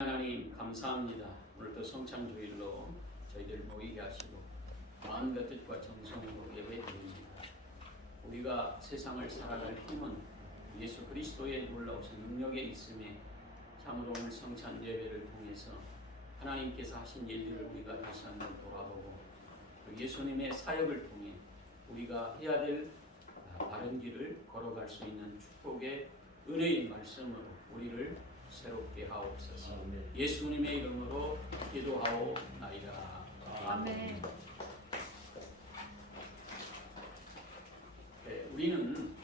하나님 감사합니다. 오늘도 성찬주일로 저희들 모이게 하시고 마음과 뜻과 정성으로 예배드립니다. 우리가 세상을 살아갈 힘은 예수 그리스도의 놀라우신 능력에 있음에 참으로 오늘 성찬 예배를 통해서 하나님께서 하신 일들을 우리가 다시 한번 돌아보고 예수님의 사역을 통해 우리가 해야 될 바른 길을 걸어갈 수 있는 축복의 은혜의 말씀으로 우리를 새롭게 하옵소서. 예수님의 이름으로 기도하옵나이다. 아멘. 네, 우리는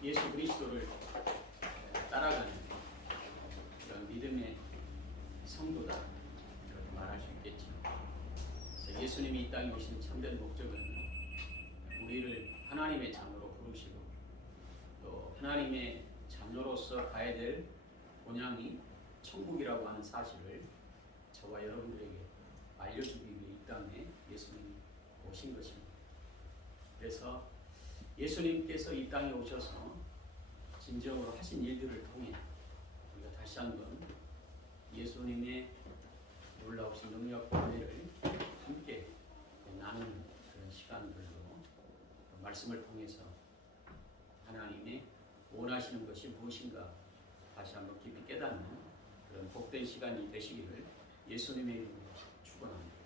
예수 그리스도를 따라가는 그런 믿음의 성도다 이렇게 말할 수 있겠죠. 그래서 예수님이 이 땅에 오신 참된 목적은 우리를 하나님의 자녀로 부르시고 또 하나님의 자녀로서 가야 될 본향이 천국이라고 하는 사실을 저와 여러분들에게 알려주기 위해 이 땅에 예수님이 오신 것입니다. 그래서 예수님께서 이 땅에 오셔서 진정으로 하신 일들을 통해 우리가 다시 한번 예수님의 놀라우신 능력과 은혜를 함께 나누는 그런 시간들로 말씀을 통해서 하나님의 원하시는 것이 무엇인가 다시 한번 깊이 깨닫는 그런 복된 시간이 되시기를 예수님의 이름으로 축원합니다.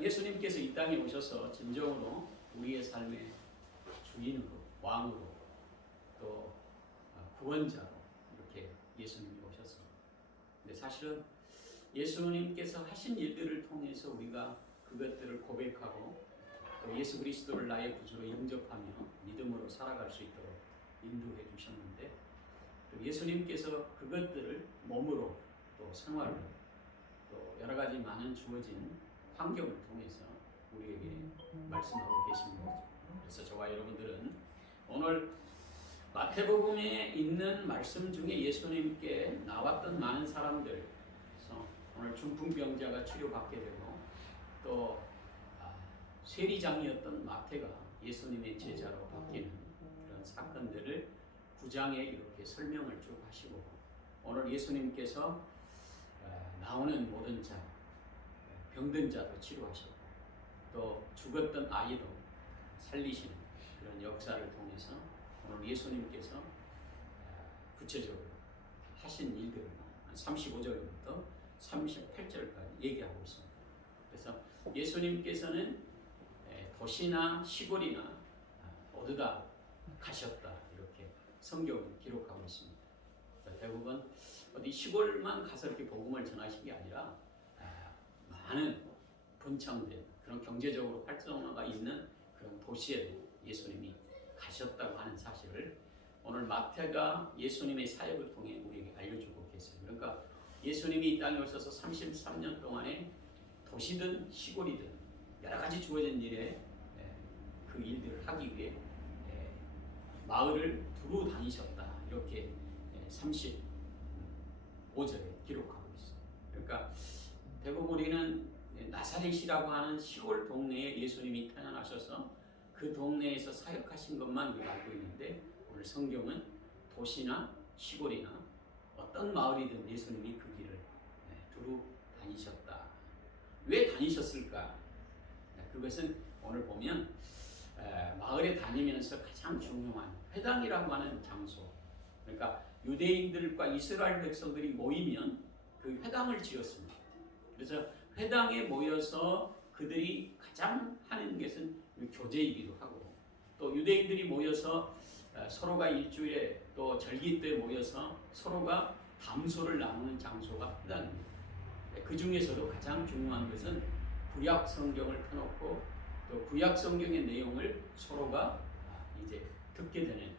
예수님께서 이 땅에 오셔서 진정으로 우리의 삶의 주인으로, 왕으로, 또 구원자로 이렇게 예수님이 오셨습니다. 근데 사실은 예수님께서 하신 일들을 통해서 우리가 그것들을 고백하고 또 예수 그리스도를 나의 구주로 영접하며 믿음으로 살아갈 수 있도록 인도해 주셨는데 또 예수님께서 그것들을 몸으로 또 생활로 또 여러 가지 많은 주어진 환경을 통해서 우리에게 말씀하고 계십니다. 그래서 저와 여러분들은 오늘 마태복음에 있는 말씀 중에 예수님께 나왔던 많은 사람들, 그래서 오늘 중풍병자가 치료받게 되고 또 세리장이었던 마태가 예수님의 제자로 바뀌는 그런 사건들을 9장에 이렇게 설명을 쭉 하시고 오늘 예수님께서 나오는 모든 자, 병든 자도 치료하셨고 또 죽었던 아이도 살리시는 그런 역사를 통해서 오늘 예수님께서 구체적으로 하신 일들을 35절부터 38절까지 얘기하고 있습니다. 그래서 예수님께서는 도시나 시골이나 어디다 가셨다 이렇게 성경을 기록하고 있습니다. 대부분 어디 시골만 가서 이렇게 복음을 전하신 게 아니라 많은 분창된 그런 경제적으로 활성화가 있는 그런 도시에도 예수님이 가셨다고 하는 사실을 오늘 마태가 예수님의 사역을 통해 우리에게 알려주고 계세요. 그러니까 예수님이 이 땅에 오셔서 33년 동안에 도시든 시골이든 여러 가지 주어진 일에 그 일들을 하기 위해 마을을 두루 다니셨다 이렇게 35절에 기록하고 있어요. 그러니까 대부분 우리는 나사렛이라고 하는 시골 동네에 예수님이 태어나셔서 그 동네에서 사역하신 것만 우리가 알고 있는데 오늘 성경은 도시나 시골이나 어떤 마을이든 예수님이 그 길을 두루 다니셨다. 왜 다니셨을까? 그것은 오늘 보면 마을에 다니면서 가장 중요한 회당이라고 하는 장소, 그러니까 유대인들과 이스라엘 백성들이 모이면 그 회당을 지었습니다. 그래서 회당에 모여서 그들이 가장 하는 것은 교제이기도 하고 또 유대인들이 모여서 서로가 일주일에 또 절기 때 모여서 서로가 담소를 나누는 장소가 회당입니다. 그 중에서도 가장 중요한 것은 구약 성경을 펴놓고 또 구약 성경의 내용을 서로가 이제 듣게 되는,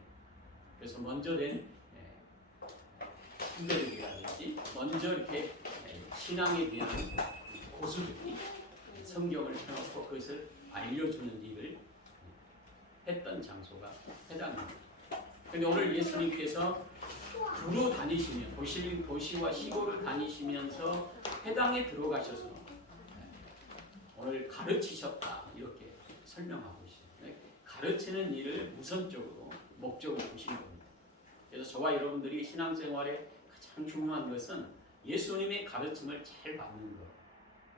그래서 먼저 된 신대들이라든지 먼저 이렇게 신앙에 대한 고수들이 성경을 펴놓고 그것을 알려주는 일을 했던 장소가 회당입니다. 그런데 오늘 예수님께서 두루 다니시며 도시와 시골을 다니시면서 회당에 들어가셔서 오늘 가르치셨다 이렇게 설명하고 있습니다. 가르치는 일을 우선적으로 목적으로 두신 겁니다. 그래서 저와 여러분들이 신앙생활에 가장 중요한 것은 예수님의 가르침을 잘 받는 것.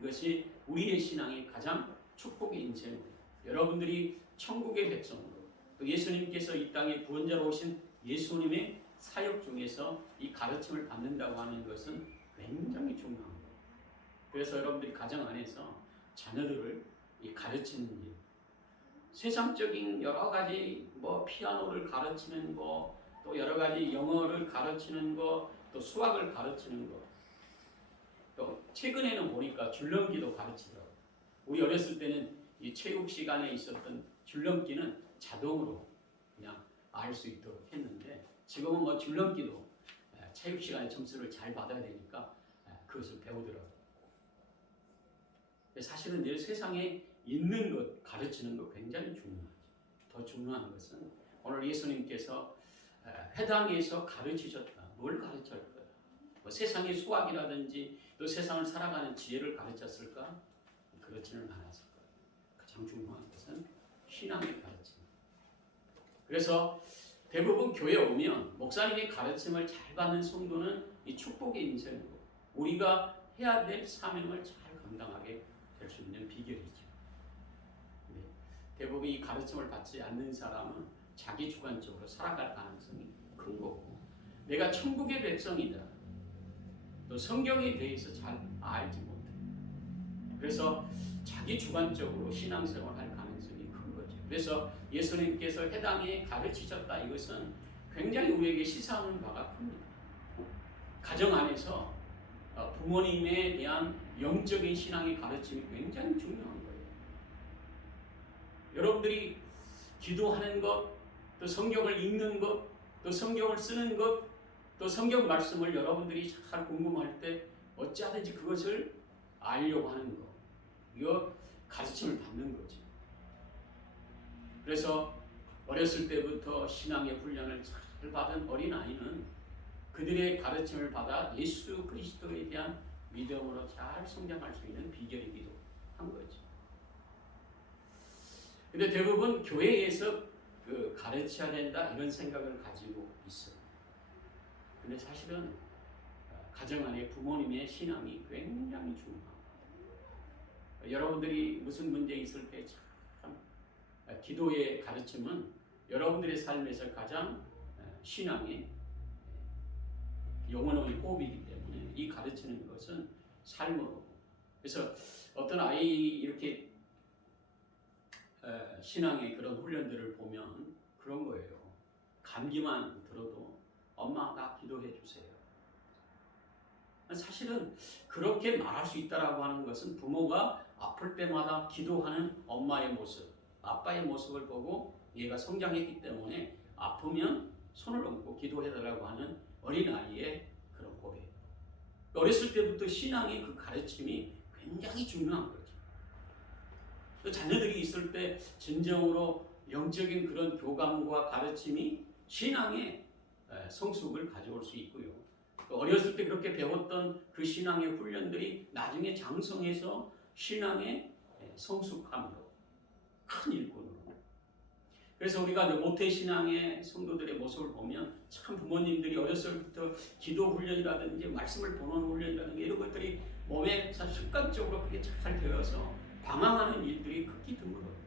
이것이 우리의 신앙의 가장 축복의 인생입니다. 여러분들이 천국의 백성으로 또 예수님께서 이 땅에 구원자로 오신 예수님의 사역 중에서 이 가르침을 받는다고 하는 것은 굉장히 중요한 거예요. 그래서 여러분들이 가정 안에서 자녀들을 가르치는 일, 세상적인 여러 가지 피아노를 가르치는 거, 또 여러 가지 영어를 가르치는 거, 또 수학을 가르치는 거, 또 최근에는 보니까 줄넘기도 가르치더라고요. 우리 어렸을 때는 이 체육 시간에 있었던 줄넘기는 자동으로 그냥 알 수 있도록 했는데 지금은 줄넘기도 체육 시간에 점수를 잘 받아야 되니까 그것을 배우더라고요. 사실은 내 세상에 있는 것 가르치는 것 굉장히 중요하죠. 더 중요한 것은 오늘 예수님께서 회당에서 가르치셨다. 뭘 가르쳤을까? 세상의 수학이라든지 또 세상을 살아가는 지혜를 가르쳤을까? 그렇지는 않았을 거예요. 가장 중요한 것은 신앙의 가르침. 그래서 대부분 교회 오면 목사님의 가르침을 잘 받는 성도는 이 축복의 인생이고 우리가 해야 될 사명을 잘 감당하게 될 수 있는 비결이죠. 대부분 이 가르침을 받지 않는 사람은 자기 주관적으로 살아갈 가능성이 큰 거고 내가 천국의 백성이다. 또 성경에 대해서 잘 알지 못해. 그래서 자기 주관적으로 신앙생활을 할 가능성이 큰 거죠. 그래서 예수님께서 해당에 가르치셨다. 이것은 굉장히 우리에게 시사하는 바가 큽니다. 가정 안에서 부모님에 대한 영적인 신앙의 가르침이 굉장히 중요한 거예요. 여러분들이 기도하는 것, 또 성경을 읽는 것, 또 성경을 쓰는 것, 또 성경 말씀을 여러분들이 잘 궁금할 때 어찌하든지 그것을 알려고 하는 것. 이거 가르침을 받는 거지. 그래서 어렸을 때부터 신앙의 훈련을 잘 받은 어린아이는 그들의 가르침을 받아 예수 그리스도에 대한 믿음으로 잘 성장할 수 있는 비결이기도 한 거죠. 근데 대부분 교회에서 가르쳐야 된다 이런 생각을 가지고 있어요. 근데 사실은 가정 안에 부모님의 신앙이 굉장히 중요합니다. 여러분들이 무슨 문제 있을 때 참 기도의 가르침은 여러분들의 삶에서 가장 신앙의 영원의 호흡이기 때문에 이 가르치는 것은 삶으로. 그래서 어떤 아이 이렇게 신앙의 그런 훈련들을 보면 그런 거예요. 감기만 들어도 엄마 나 기도해 주세요. 사실은 그렇게 말할 수 있다라고 하는 것은 부모가 아플 때마다 기도하는 엄마의 모습, 아빠의 모습을 보고 얘가 성장했기 때문에 아프면 손을 얹고 기도해달라고 하는 어린아이의 그런 고백. 어렸을 때부터 신앙의 그 가르침이 굉장히 중요한 거죠. 또 자녀들이 있을 때 진정으로 영적인 그런 교감과 가르침이 신앙의 성숙을 가져올 수 있고요. 또 어렸을 때 그렇게 배웠던 그 신앙의 훈련들이 나중에 장성해서 신앙의 성숙함으로 큰 일꾼으로. 그래서 우리가 모태신앙의 성도들의 모습을 보면 참 부모님들이 어렸을 때부터 기도 훈련이라든지 말씀을 보는 훈련이라든지 이런 것들이 몸에 참 습관적으로 그게 잘 되어서 방황하는 일들이 극히 드물어요.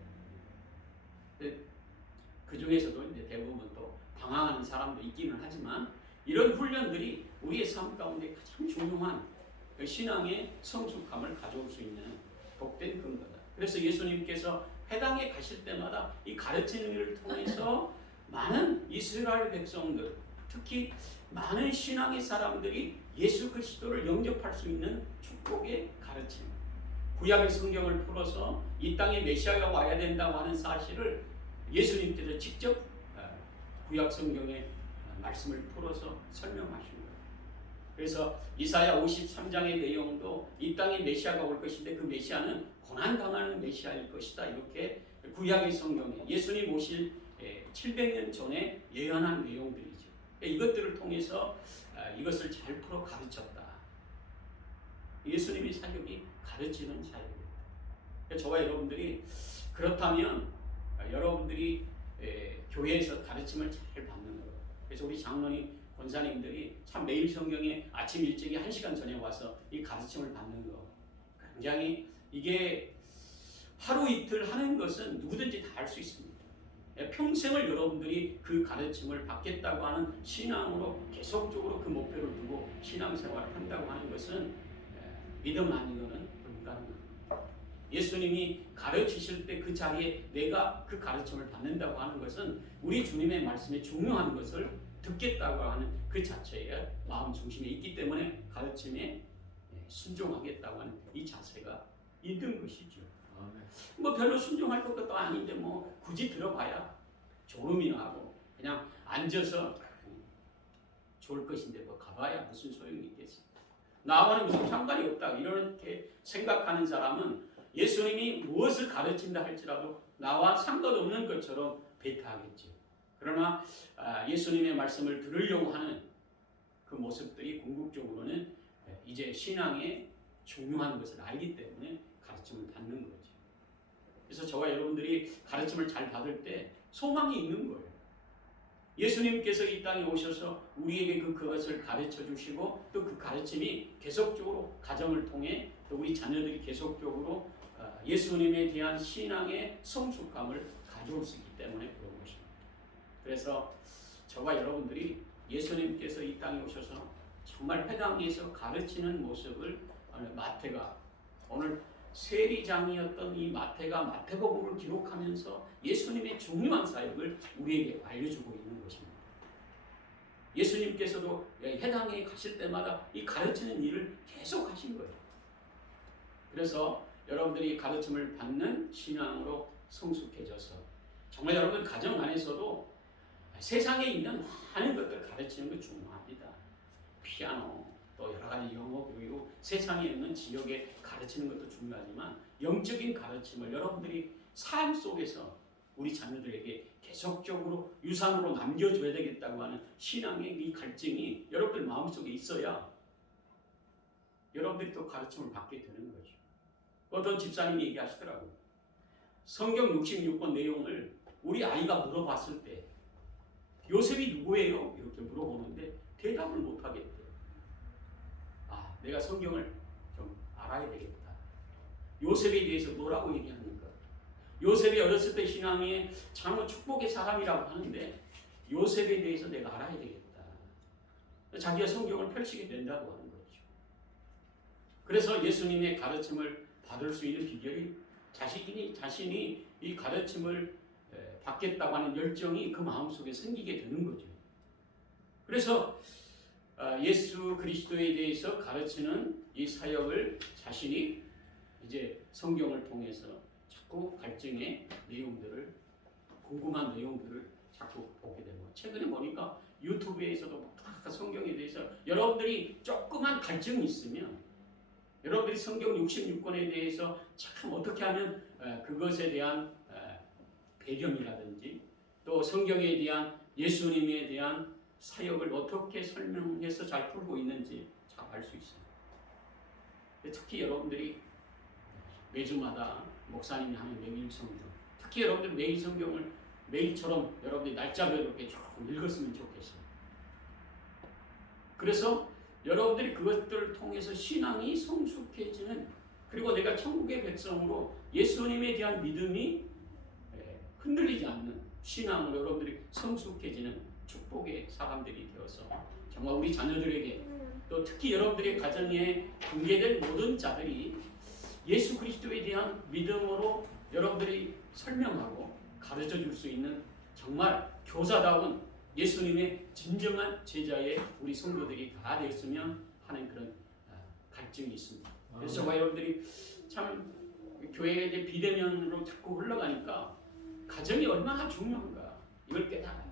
그 중에서도 이제 대부분 또 방황하는 사람도 있기는 하지만 이런 훈련들이 우리의 삶 가운데 가장 중요한 신앙의 성숙함을 가져올 수 있는 복된 근거다. 그래서 예수님께서 회당에 가실 때마다 이 가르치는 일을 통해서 많은 이스라엘 백성들, 특히 많은 신앙의 사람들이 예수 그리스도를 영접할 수 있는 축복의 가르침. 구약의 성경을 풀어서 이 땅에 메시아가 와야 된다고 하는 사실을 예수님께서 직접 구약 성경의 말씀을 풀어서 설명하신 거예요. 그래서 이사야 53장의 내용도 이 땅에 메시아가 올 것인데 그 메시아는 고난당하는 메시아일 것이다. 이렇게 구약의 성경에 예수님 오실 700년 전에 예언한 내용들이죠. 이것들을 통해서 이것을 잘 풀어 가르쳤다. 예수님의 사역이 가르치는 사역입니다. 저와 여러분들이 그렇다면 여러분들이 교회에서 가르침을 잘 받는 것, 그래서 우리 장로님, 권사님들이 참 매일 성경에 아침 일찍이 1시간 전에 와서 이 가르침을 받는 거 굉장히 이게 하루 이틀 하는 것은 누구든지 다 할 수 있습니다. 평생을 여러분들이 그 가르침을 받겠다고 하는 신앙으로 계속적으로 그 목표를 두고 신앙생활을 한다고 하는 것은 믿음 아니고는 불가능합니다. 예수님이 가르치실 때 그 자리에 내가 그 가르침을 받는다고 하는 것은 우리 주님의 말씀에 중요한 것을 듣겠다고 하는 그 자체의 마음 중심에 있기 때문에 가르침에 순종하겠다고 하는 이 자세가 있는 것이죠. 뭐 별로 순종할 것도 아닌데 뭐 굳이 들어봐야 졸음이나 하고 그냥 앉아서 좋을 것인데 뭐 가봐야 무슨 소용이 있겠습니까? 나와는 무슨 상관이 없다 이렇게 생각하는 사람은 예수님이 무엇을 가르친다 할지라도 나와 상관없는 것처럼 배타하겠죠. 그러나 예수님의 말씀을 들으려고 하는 그 모습들이 궁극적으로는 이제 신앙의 중요한 것을 알기 때문에 가르침을 받는 거죠. 그래서 저와 여러분들이 가르침을 잘 받을 때 소망이 있는 거예요. 예수님께서 이 땅에 오셔서 우리에게 그것을 가르쳐 주시고 또 그 가르침이 계속적으로 가정을 통해 또 우리 자녀들이 계속적으로 예수님에 대한 신앙의 성숙함을 가져올 수 있기 때문에 그런 것입니다. 그래서 저와 여러분들이 예수님께서 이 땅에 오셔서 정말 회당에서 가르치는 모습을 마태가 오늘 세리장이었던 이 마태가 마태복음을 기록하면서 예수님의 중요한 사역을 우리에게 알려주고 있는 것입니다. 예수님께서도 회당에 가실 때마다 이 가르치는 일을 계속 하신 거예요. 그래서 여러분들이 가르침을 받는 신앙으로 성숙해져서 정말 여러분 가정 안에서도 세상에 있는 많은 것들을 가르치는 게 중요합니다. 피아노, 또 여러 가지 영어, 그리고 세상에 있는 지역에 가르치는 것도 중요하지만 영적인 가르침을 여러분들이 삶 속에서 우리 자녀들에게 계속적으로 유산으로 남겨줘야 되겠다고 하는 신앙의 이 갈증이 여러분들 마음속에 있어야 여러분들이 또 가르침을 받게 되는 거죠. 어떤 집사님이 얘기하시더라고요. 성경 66권 내용을 우리 아이가 물어봤을 때 요셉이 누구예요? 이렇게 물어보는데 대답을 못하겠대요. 내가 성경을 좀 알아야 되겠다. 요셉에 대해서 뭐라고 얘기하는가? 요셉이 어렸을 때 신앙의 참으로 축복의 사람이라고 하는데 요셉에 대해서 내가 알아야 되겠다. 자기가 성경을 펼치게 된다고 하는 거죠. 그래서 예수님의 가르침을 받을 수 있는 비결이 자신이 이 가르침을 받겠다고 하는 열정이 그 마음속에 생기게 되는 거죠. 그래서 예수 그리스도에 대해서 가르치는 이 사역을 자신이 이제 성경을 통해서 자꾸 갈증의 내용들을 궁금한 내용들을 자꾸 보게 되고 최근에 보니까 유튜브에서도 성경에 대해서 여러분들이 조그만 갈증이 있으면 여러분들이 성경 66권에 대해서 참 어떻게 하면 그것에 대한 배경이라든지 또 성경에 대한 예수님에 대한 사역을 어떻게 설명해서 잘 풀고 있는지 잘 알 수 있어요. 특히 여러분들이 매주마다 목사님이 하는 매일 성경, 특히 여러분들 매일 성경을 매일처럼 여러분들이 날짜별로 이렇게 조금 읽었으면 좋겠어요. 그래서 여러분들이 그것들을 통해서 신앙이 성숙해지는 그리고 내가 천국의 백성으로 예수님에 대한 믿음이 흔들리지 않는 신앙으로 여러분들이 성숙해지는 축복의 사람들이 되어서 정말 우리 자녀들에게 또 특히 여러분들의 가정에 관계된 모든 자들이 예수 그리스도에 대한 믿음으로 여러분들이 설명하고 가르쳐 줄 수 있는 정말 교사다운 예수님의 진정한 제자의 우리 성도들이 다 되었으면 하는 그런 갈증이 있습니다. 그래서 저와 여러분들이 참 교회의 비대면으로 자꾸 흘러가니까 가정이 얼마나 중요한가 이걸 깨달아요.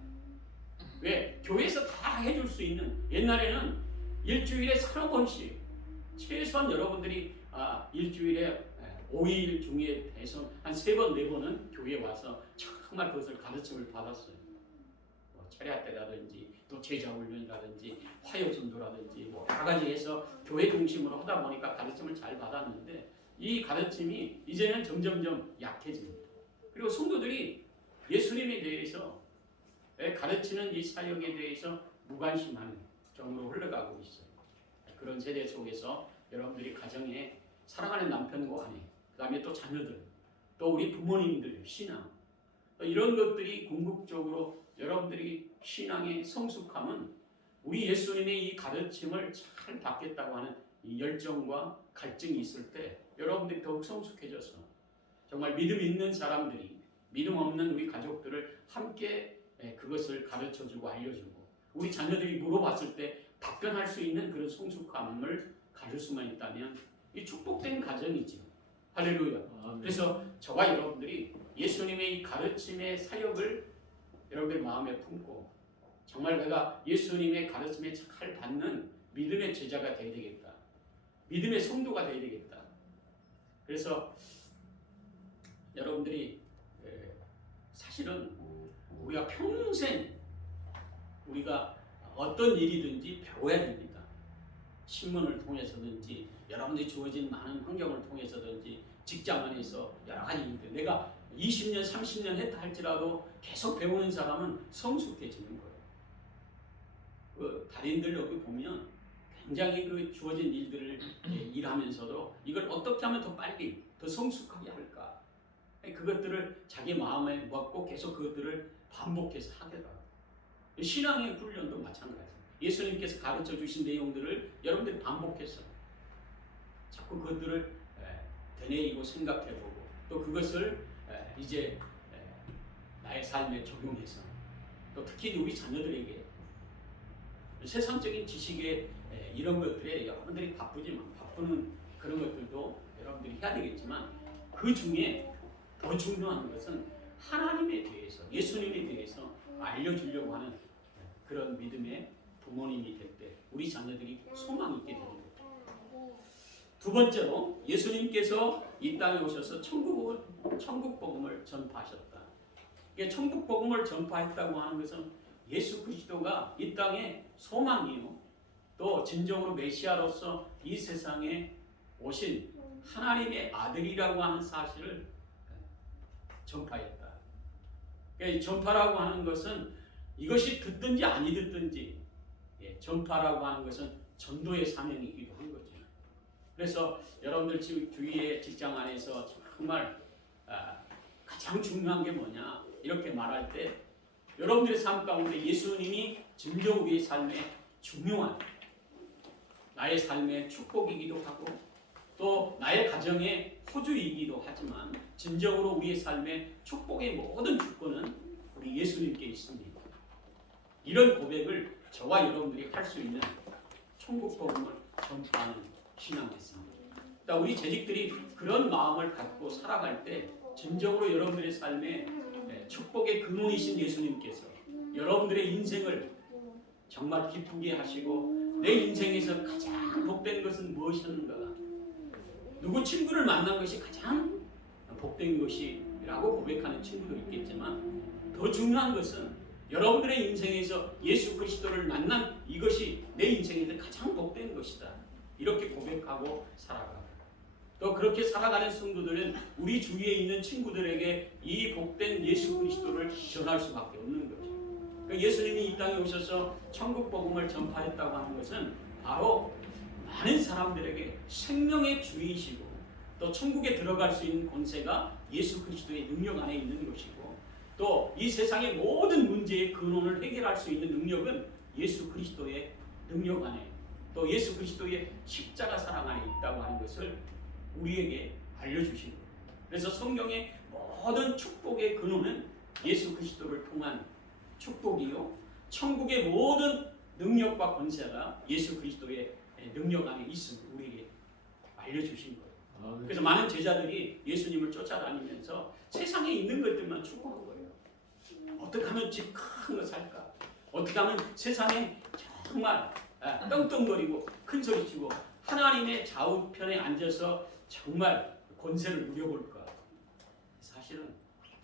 왜? 교회에서 다 해줄 수 있는 옛날에는 일주일에 3번씩 최소한 여러분들이 일주일에 5일 중에 해서 한 3번, 4번은 교회에 와서 정말 그것을 가르침을 받았어요. 뭐 차례 때라든지 또 제자 훈련이라든지 화요 전도라든지 뭐 여러 가지 해서 교회 중심으로 하다 보니까 가르침을 잘 받았는데 이 가르침이 이제는 점점점 약해집니다. 그리고 성도들이 예수님에 대해서 가르치는 이 사역에 대해서 무관심한 경우로 흘러가고 있어요. 그런 세대 속에서 여러분들이 가정에 사랑하는 남편과 아내, 그 다음에 또 자녀들, 또 우리 부모님들 신앙, 이런 것들이 궁극적으로 여러분들이 신앙의 성숙함은 우리 예수님의 이 가르침을 잘 받겠다고 하는 이 열정과 갈증이 있을 때 여러분들이 더욱 성숙해져서 정말 믿음 있는 사람들이 믿음 없는 우리 가족들을 함께 그것을 가르쳐주고 알려주고 우리 자녀들이 물어봤을 때 답변할 수 있는 그런 성숙함을 가질 수만 있다면 이 축복된 가정이죠. 할렐루야. 그래서 저와 여러분들이 예수님의 이 가르침의 사역을 여러분들 마음에 품고 정말 내가 예수님의 가르침에 잘 받는 믿음의 제자가 되어야 되겠다. 믿음의 성도가 되어야 되겠다. 그래서 여러분들이 사실은 우리가 평생 우리가 어떤 일이든지 배워야 됩니다. 신문을 통해서든지 여러분들이 주어진 많은 환경을 통해서든지 직장 안에서 여러 가지 일들 내가 20년 30년 했다 할지라도 계속 배우는 사람은 성숙해지는 거예요. 그 달인들 여기 보면 굉장히 그 주어진 일들을 일하면서도 이걸 어떻게 하면 더 빨리 더 성숙하게 할까 그것들을 자기 마음에 먹고 계속 그것들을 반복해서 하더라고요. 신앙의 훈련도 마찬가지예요. 예수님께서 가르쳐 주신 내용들을 여러분들이 반복해서 자꾸 그것들을 되뇌이고 생각해보고 또 그것을 이제 나의 삶에 적용해서 또 특히 우리 자녀들에게 세상적인 지식에 이런 것들에 여러분들이 바쁘지만 바쁘는 그런 것들도 여러분들이 해야 되겠지만 그 중에 더 중요한 것은 하나님에 대해서 예수님에 대해서 알려주려고 하는 그런 믿음의 부모님이 될 때 우리 자녀들이 소망이 있게 되는 거예요. 두 번째로 예수님께서 이 땅에 오셔서 천국 복음을 전파하셨다. 천국 복음을 전파했다고 하는 것은 예수 그리스도가 이 땅에 소망이요. 또 진정으로 메시아로서 이 세상에 오신 하나님의 아들이라고 하는 사실을 전파했다. 전파라고 하는 것은 이것이 듣든지 아니 듣든지 전파라고 하는 것은 전도의 사명이기도 한 거죠. 그래서 여러분들 주위의 직장 안에서 정말 가장 중요한 게 뭐냐 이렇게 말할 때 여러분들의 삶 가운데 예수님이 진정 우리의 삶에 중요한 나의 삶의 축복이기도 하고 또 나의 가정의 호주이기도 하지만 진정으로 우리의 삶의 축복의 모든 주권은 우리 예수님께 있습니다. 이런 고백을 저와 여러분들이 할 수 있는 천국 복음을 전파하는 신앙이었습니다. 그러니까 우리 재직들이 그런 마음을 갖고 살아갈 때 진정으로 여러분들의 삶에 축복의 근원이신 예수님께서 여러분들의 인생을 정말 기쁘게 하시고 내 인생에서 가장 복된 것은 무엇이었는가? 누구 친구를 만난 것이 가장 복된 것이라고 고백하는 친구도 있겠지만 더 중요한 것은 여러분들의 인생에서 예수 그리스도를 만난 이것이 내 인생에서 가장 복된 것이다. 이렇게 고백하고 살아가고 또 그렇게 살아가는 성도들은 우리 주위에 있는 친구들에게 이 복된 예수 그리스도를 전할 수밖에 없는 거죠. 그러니까 예수님이 이 땅에 오셔서 천국 복음을 전파했다고 하는 것은 바로 많은 사람들에게 생명의 주이시고 또 천국에 들어갈 수 있는 권세가 예수 그리스도의 능력 안에 있는 것이고 또 이 세상의 모든 문제의 근원을 해결할 수 있는 능력은 예수 그리스도의 능력 안에 또 예수 그리스도의 십자가 사랑 안에 있다고 하는 것을 우리에게 알려주신 거예요. 그래서 성경의 모든 축복의 근원은 예수 그리스도를 통한 축복이요 천국의 모든 능력과 권세가 예수 그리스도의 능력 안에 있음을 우리에게 알려주신 거예요. 그래서 많은 제자들이 예수님을 쫓아다니면서 세상에 있는 것들만 추구한 거예요. 어떻게 하면 집 큰 거 살까? 어떻게 하면 세상에 정말 떵떵거리고 큰 소리치고 하나님의 좌우편에 앉아서 정말 권세를 누려볼까? 사실은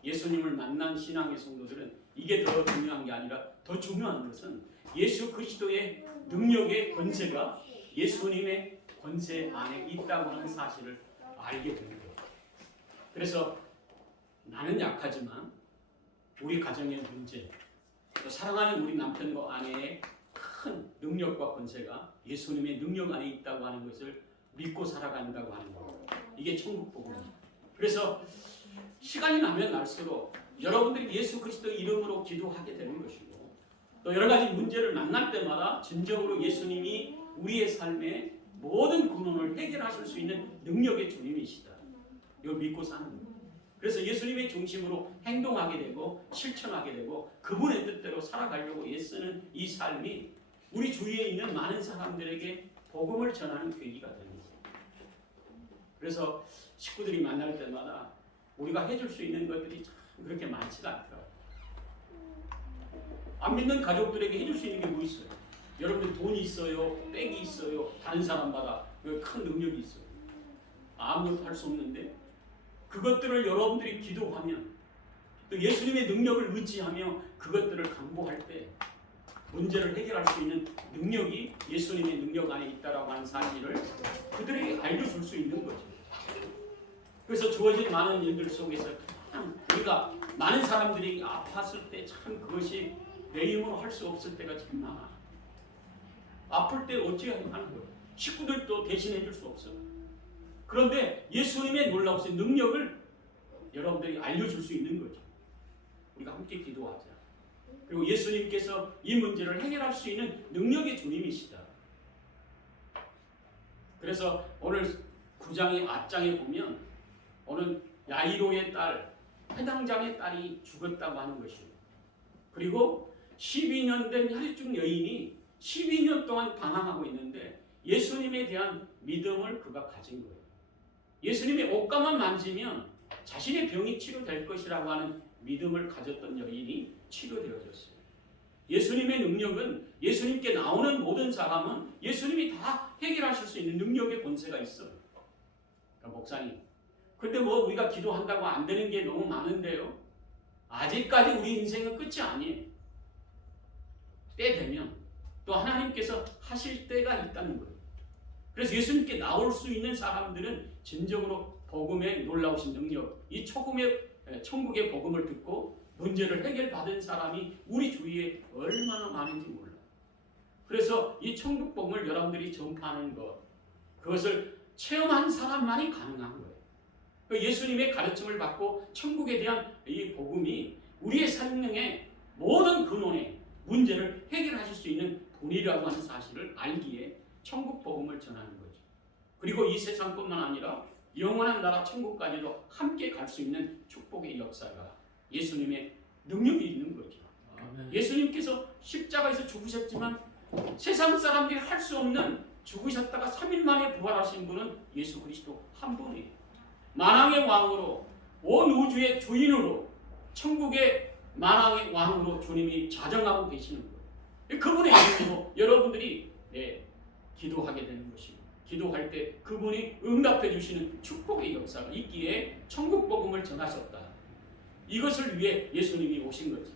예수님을 만난 신앙의 성도들은 이게 더 중요한 게 아니라 더 중요한 것은 예수 그리스도의 능력의 권세가 예수님의 권세 안에 있다고 하는 사실을 알게 되는 거예요. 그래서 나는 약하지만 우리 가정의 문제, 또 사랑하는 우리 남편과 아내의 큰 능력과 권세가 예수님의 능력 안에 있다고 하는 것을 믿고 살아간다고 하는 것. 이게 천국 복음입니다. 그래서 시간이 나면 날수록 여러분들이 예수 그리스도 이름으로 기도하게 되는 것이고, 또 여러 가지 문제를 만날 때마다 진정으로 예수님이 우리의 삶의 모든 근원을 해결하실 수 있는 능력의 주님이시다. 이걸 믿고 사는 거예요. 그래서 예수님의 중심으로 행동하게 되고 실천하게 되고 그분의 뜻대로 살아가려고 애쓰는 이 삶이 우리 주위에 있는 많은 사람들에게 복음을 전하는 계기가 되는 거예요. 그래서 식구들이 만날 때마다 우리가 해줄 수 있는 것들이 참 그렇게 많지가 않더라고요. 안 믿는 가족들에게 해줄 수 있는 게 뭐 있어요? 여러분들 돈이 있어요, 백이 있어요, 다른 사람마다 큰 능력이 있어요. 아무것도 할 수 없는데 그것들을 여러분들이 기도하면, 또 예수님의 능력을 의지하며 그것들을 강구할 때 문제를 해결할 수 있는 능력이 예수님의 능력 안에 있다라고 하는 사실을 그들에게 알려줄 수 있는 거죠. 그래서 주어진 많은 일들 속에서 참 우리가 많은 사람들이 아팠을 때 참 그것이 내 힘으로 할 수 없을 때가 참 많아. 아플 때 어찌 하는 거예요? 식구들도 대신해 줄 수 없어. 그런데 예수님의 놀라우신 능력을 여러분들이 알려줄 수 있는 거죠. 우리가 함께 기도하자. 그리고 예수님께서 이 문제를 해결할 수 있는 능력의 주님이시다. 그래서 오늘 9장의 앞장에 보면 오늘 야이로의 딸, 회당장의 딸이 죽었다고 하는 것이에요. 그리고 12년 된 혈중 여인이 12년 동안 방황하고 있는데 예수님에 대한 믿음을 그가 가진 거예요. 예수님의 옷가만 만지면 자신의 병이 치료될 것이라고 하는 믿음을 가졌던 여인이 치료되어졌어요. 예수님의 능력은, 예수님께 나오는 모든 사람은 예수님이 다 해결하실 수 있는 능력의 권세가 있어요. 그러니까 목사님, 근데 뭐 우리가 기도한다고 안 되는 게 너무 많은데요. 아직까지 우리 인생은 끝이 아니에요. 때 되면 또 하나님께서 하실 때가 있다는 거예요. 그래서 예수님께 나올 수 있는 사람들은 진정으로 복음의 놀라우신 능력, 이 천국의 복음을 듣고 문제를 해결받은 사람이 우리 주위에 얼마나 많은지 몰라요. 그래서 이 천국 복음을 여러분들이 전파하는 것, 그것을 체험한 사람만이 가능한 거예요. 예수님의 가르침을 받고 천국에 대한 이 복음이 우리의 생명의 모든 근원의 문제를 해결하실 수 있는 분이라고 하는 사실을 알기에 천국 복음을 전하는 거죠. 그리고 이 세상뿐만 아니라 영원한 나라 천국까지도 함께 갈 수 있는 축복의 역사가 예수님의 능력이 있는 거죠. 아멘. 예수님께서 십자가에서 죽으셨지만 세상 사람들이 할 수 없는, 죽으셨다가 3일 만에 부활하신 분은 예수 그리스도 한 분이에요. 만왕의 왕으로, 온 우주의 주인으로, 천국의 만왕의 왕으로 주님이 자정하고 계시는 거예요. 그분의 이름으로 여러분들이 기도하게 되는 것이고, 기도할 때 그분이 응답해 주시는 축복의 역사가 있기에 천국 복음을 전하셨다. 이것을 위해 예수님이 오신 거지.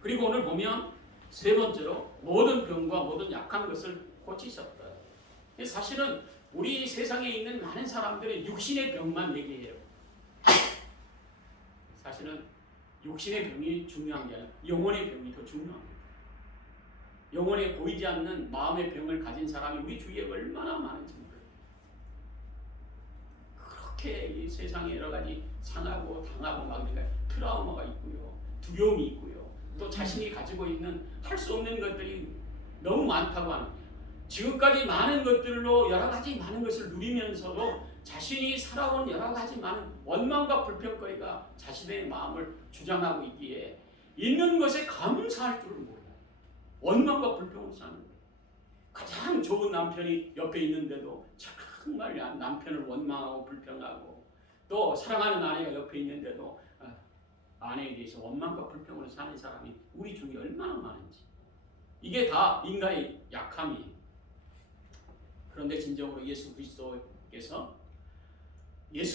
그리고 오늘 보면 세 번째로 모든 병과 모든 약한 것을 고치셨다. 사실은 우리 세상에 있는 많은 사람들은 육신의 병만 얘기해요. 사실은 육신의 병이 중요한 게 아니라 영혼의 병이 더 중요합니다. 영혼에 보이지 않는 마음의 병을 가진 사람이 우리 주위에 얼마나 많은지 몰라요. 그렇게 이 세상에 여러 가지 상하고 당하고 막 트라우마가 있고요, 두려움이 있고요, 또 자신이 가지고 있는 할 수 없는 것들이 너무 많다고 하는, 지금까지 많은 것들로 여러 가지 많은 것을 누리면서도 자신이 살아온 여러 가지 많은 원망과 불평거리가 자신의 마음을 주장하고 있기에 있는 것에 감사할 줄을 몰라요. 원망과 불평으로 사는 거예요. 가장 좋은 남편이 옆에 있는데도 정말 남편을 원망하고 불평하고, 또 사랑하는 아내가 옆에 있는데도 아내에 대해서 원망과 불평으로 사는 사람이 우리 중에 얼마나 많은지. 이게 다 인간의 약함이에요. 그런데 진정으로 예수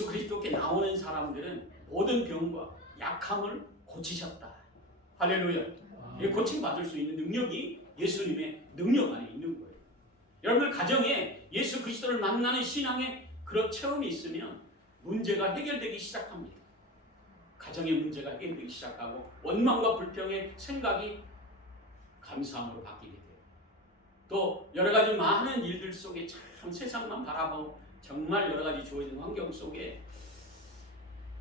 그리스도께 나오는 사람들은 모든 병과 약함을 고치셨다. 할렐루야. 고침받을 수 있는 능력이 예수님의 능력 안에 있는 거예요. 여러분들 가정에 예수 그리스도를 만나는 신앙의 그런 체험이 있으면 문제가 해결되기 시작합니다. 가정의 문제가 해결되기 시작하고 원망과 불평의 생각이 감사함으로 바뀌게 돼요. 또 여러 가지 많은 일들 속에 참 세상만 바라보고 정말 여러 가지 주어진 환경 속에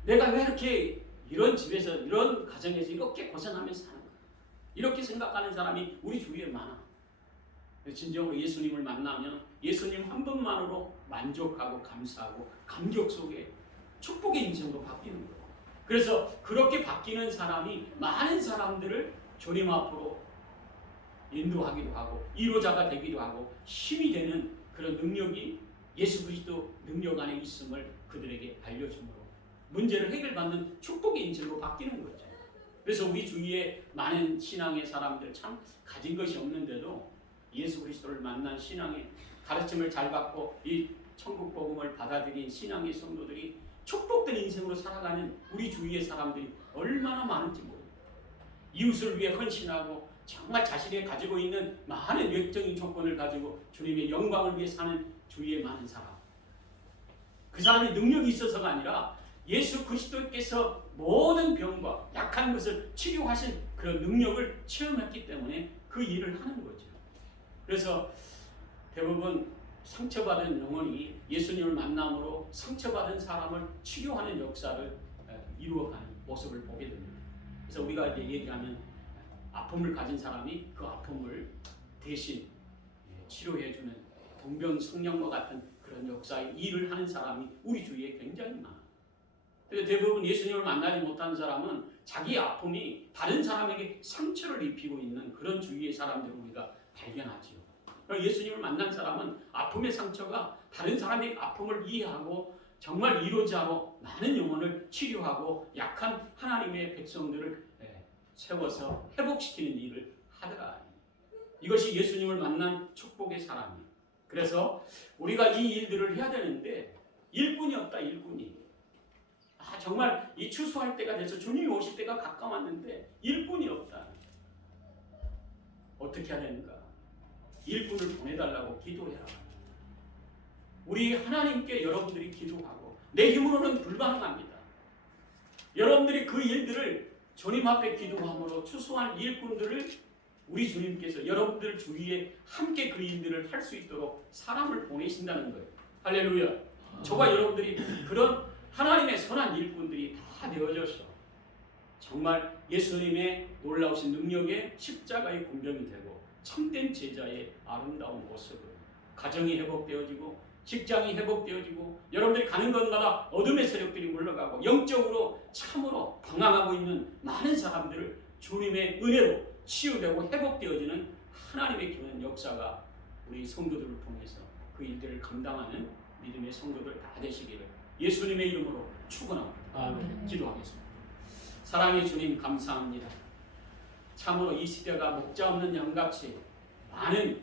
내가 왜 이렇게 이런 집에서 이런 가정에서 이렇게 고생하면서 사는가, 이렇게 생각하는 사람이 우리 주위에 많아. 진정으로 예수님을 만나면 예수님 한 분만으로 만족하고 감사하고 감격 속에 축복의 인생으로 바뀌는 거예요. 그래서 그렇게 바뀌는 사람이 많은 사람들을 주님 앞으로 인도하기도 하고 이로자가 되기도 하고 힘이 되는 그런 능력이 예수 그리스도 능력 안에 있음을 그들에게 알려주므로 문제를 해결받는 축복의 인생으로 바뀌는 거죠. 그래서 우리 주위에 많은 신앙의 사람들 참 가진 것이 없는데도 예수 그리스도를 만난 신앙의 가르침을 잘 받고 이 천국 복음을 받아들인 신앙의 성도들이 축복된 인생으로 살아가는 우리 주위의 사람들이 얼마나 많은지 모릅니다. 이웃을 위해 헌신하고 정말 자신이 가지고 있는 많은 외적인 조건을 가지고 주님의 영광을 위해 사는 주위에 많은 사람. 그 사람이 능력이 있어서가 아니라 예수 그리스도께서 모든 병과 약한 것을 치료하신 그런 능력을 체험했기 때문에 그 일을 하는 거죠. 그래서 대부분 상처받은 영혼이 예수님을 만남으로 상처받은 사람을 치료하는 역사를 이루어가는 모습을 보게 됩니다. 그래서 우리가 이제 얘기하는 아픔을 가진 사람이 그 아픔을 대신 치료해주는 동병성령과 같은 그런 역사의 일을 하는 사람이 우리 주위에 굉장히 많아요. 그래서 대부분 예수님을 만나지 못하는 사람은 자기 아픔이 다른 사람에게 상처를 입히고 있는 그런 주위의 사람들을 우리가 발견하지요. 예수님을 만난 사람은 아픔의 상처가 다른 사람의 아픔을 이해하고 정말 이루자로 많은 영혼을 치료하고 약한 하나님의 백성들을 세워서 회복시키는 일을 하더라. 이것이 예수님을 만난 축복의 사람이에요. 그래서 우리가 이 일들을 해야 되는데 일꾼이 없다. 일꾼이. 정말 이 추수할 때가 돼서 주님이 오실 때가 가까웠는데 일꾼이 없다. 어떻게 해야 되는가? 일꾼을 보내달라고 기도해라. 우리 하나님께 여러분들이 기도하고 내 힘으로는 불가능합니다. 여러분들이 그 일들을 주님 앞에 기도함으로 추수한 일꾼들을 우리 주님께서 여러분들 주위에 함께 그 일들을 할 수 있도록 사람을 보내신다는 거예요. 할렐루야. 저와 여러분들이 그런 하나님의 선한 일꾼들이 다 되어져서 정말 예수님의 놀라우신 능력에 십자가의 공병이 되고 참된 제자의 아름다운 모습을 가정이 회복되어지고 직장이 회복되어지고 여러분들이 가는 곳마다 어둠의 세력들이 물러가고 영적으로 참으로 방황하고 있는 많은 사람들을 주님의 은혜로 치유되고 회복되어지는 하나님의 기는 역사가 우리 성도들을 통해서 그 일들을 감당하는 믿음의 성도들 다 되시기를 예수님의 이름으로 축원합니다. 기도하겠습니다. 사랑의 주님 감사합니다. 참으로 이 시대가 목자 없는 양같이 많은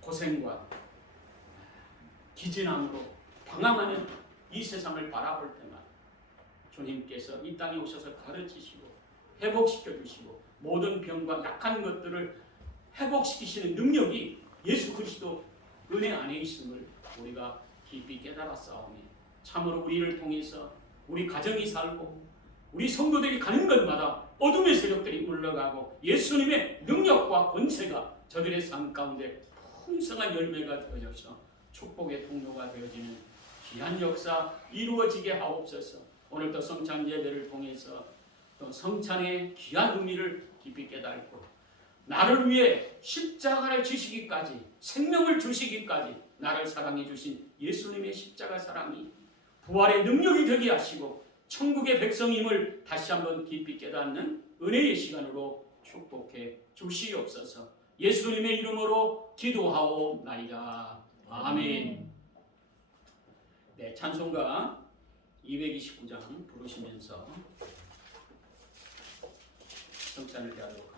고생과 기진함으로 방황하는 이 세상을 바라볼 때마다 주님께서 이 땅에 오셔서 가르치시고 회복시켜 주시고 모든 병과 약한 것들을 회복시키시는 능력이 예수 그리스도 은혜 안에 있음을 우리가 깊이 깨달았사오니 참으로 우리를 통해서 우리 가정이 살고 우리 성도들이 가는 곳마다 어둠의 세력들이 물러가고 예수님의 능력과 권세가 저들의 삶 가운데 풍성한 열매가 되어져서 축복의 통로가 되어지는 귀한 역사 이루어지게 하옵소서. 오늘도 성찬 예배를 통해서 또 성찬의 귀한 의미를 깊이 깨닫고 나를 위해 십자가를 지시기까지 생명을 주시기까지 나를 사랑해 주신 예수님의 십자가 사랑이 부활의 능력이 되게 하시고 천국의 백성임을 다시 한번 깊이 깨닫는 은혜의 시간으로 축복해 주시옵소서. 예수님의 이름으로 기도하옵나이다. 아멘. 네, 찬송가 229장 부르시면서 성찬을 대하도록